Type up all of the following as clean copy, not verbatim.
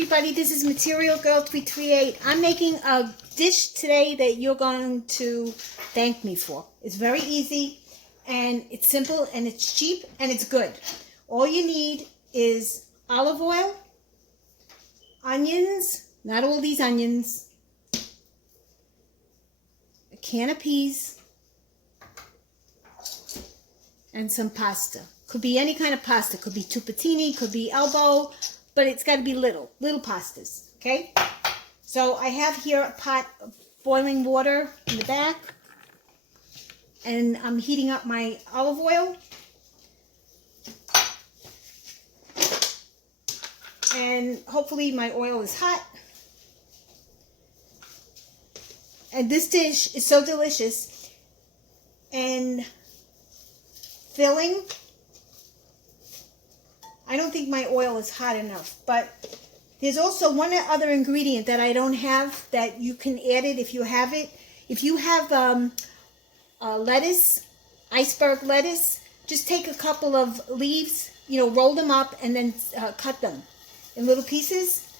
everybody, this is Material Girl 338. I'm making a dish today that you're going to thank me for. It's very easy and it's simple and it's cheap and it's good. All you need is olive oil, onions, not all these onions, a can of peas, and some pasta. Could be any kind of pasta. Could be tupatini, could be elbow, but it's got to be little pastas, okay? So I have here a pot of boiling water in the back, and I'm heating up my olive oil. And hopefully my oil is hot. And this dish is so delicious and filling. I don't think my oil is hot enough, but there's also one other ingredient that I don't have that you can add it if you have it. If you have lettuce, iceberg lettuce, just take a couple of leaves, roll them up and then cut them in little pieces.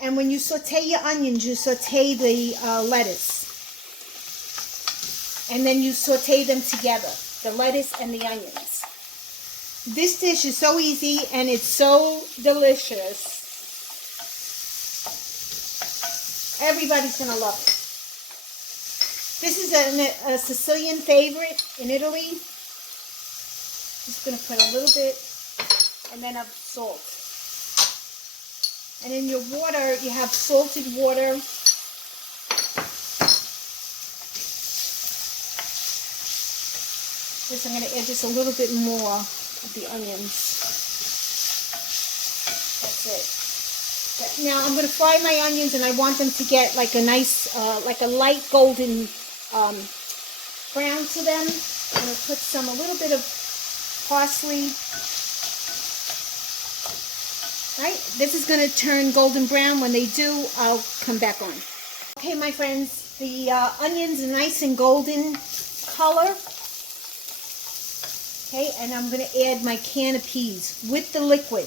And when you saute your onions, you saute the lettuce. And then you saute them together, the lettuce and the onions. This dish is so easy and it's so delicious. Everybody's going to love it. This is a Sicilian favorite in Italy. Just going to put a little bit and then of salt. And in your water, you have salted water. This, I'm going to add just a little bit more of the onions. That's it. Now I'm going to fry my onions, and I want them to get like a nice, like a light golden brown to them. I'm going to put a little bit of parsley. Right? This is going to turn golden brown. When they do, I'll come back on. Okay, my friends, the onions are nice and golden color. Okay, and I'm going to add my can of peas with the liquid.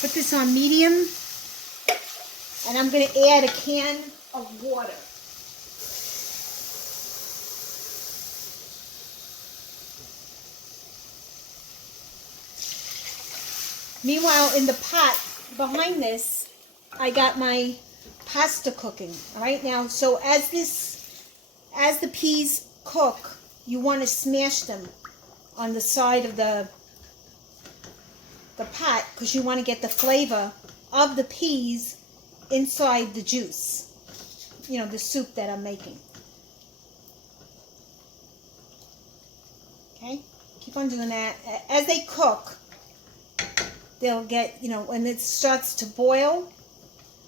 Put this on medium, and I'm going to add a can of water. Meanwhile, in the pot behind this, I got my pasta cooking. All right, now, so as the peas cook, you want to smash them on the side of the pot because you want to get the flavor of the peas inside the juice. The soup that I'm making. Okay? Keep on doing that. As they cook, they'll get, when it starts to boil,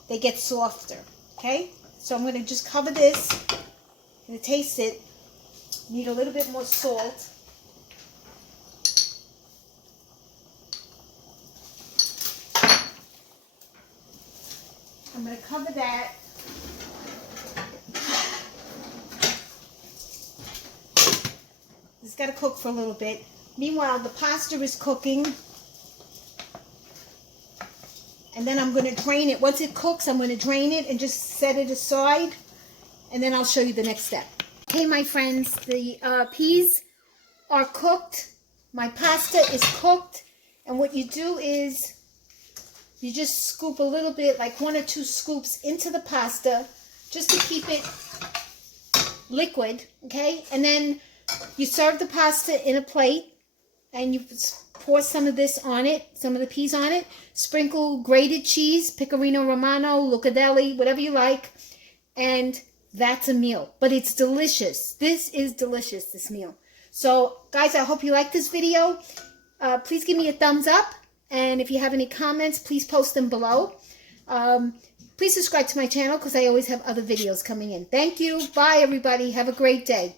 they get softer. Okay? So I'm going to just cover this. I'm going to taste it. Need a little bit more salt. I'm going to cover that. It's got to cook for a little bit. Meanwhile, the pasta is cooking. And then I'm going to drain it. Once it cooks, I'm going to drain it and just set it aside. And then I'll show you the next step. Okay, my friends, the peas are cooked. My pasta is cooked. And what you do is you just scoop a little bit, like 1 or 2 scoops into the pasta, just to keep it liquid, okay? And then you serve the pasta in a plate, and you pour some of this on it, some of the peas on it. Sprinkle grated cheese, Pecorino Romano, Luccadelli, whatever you like. And that's a meal. But it's delicious. This is delicious, this meal. So, guys, I hope you like this video. Please give me a thumbs up. And if you have any comments, please post them below. Please subscribe to my channel because I always have other videos coming in. Thank you. Bye, everybody. Have a great day.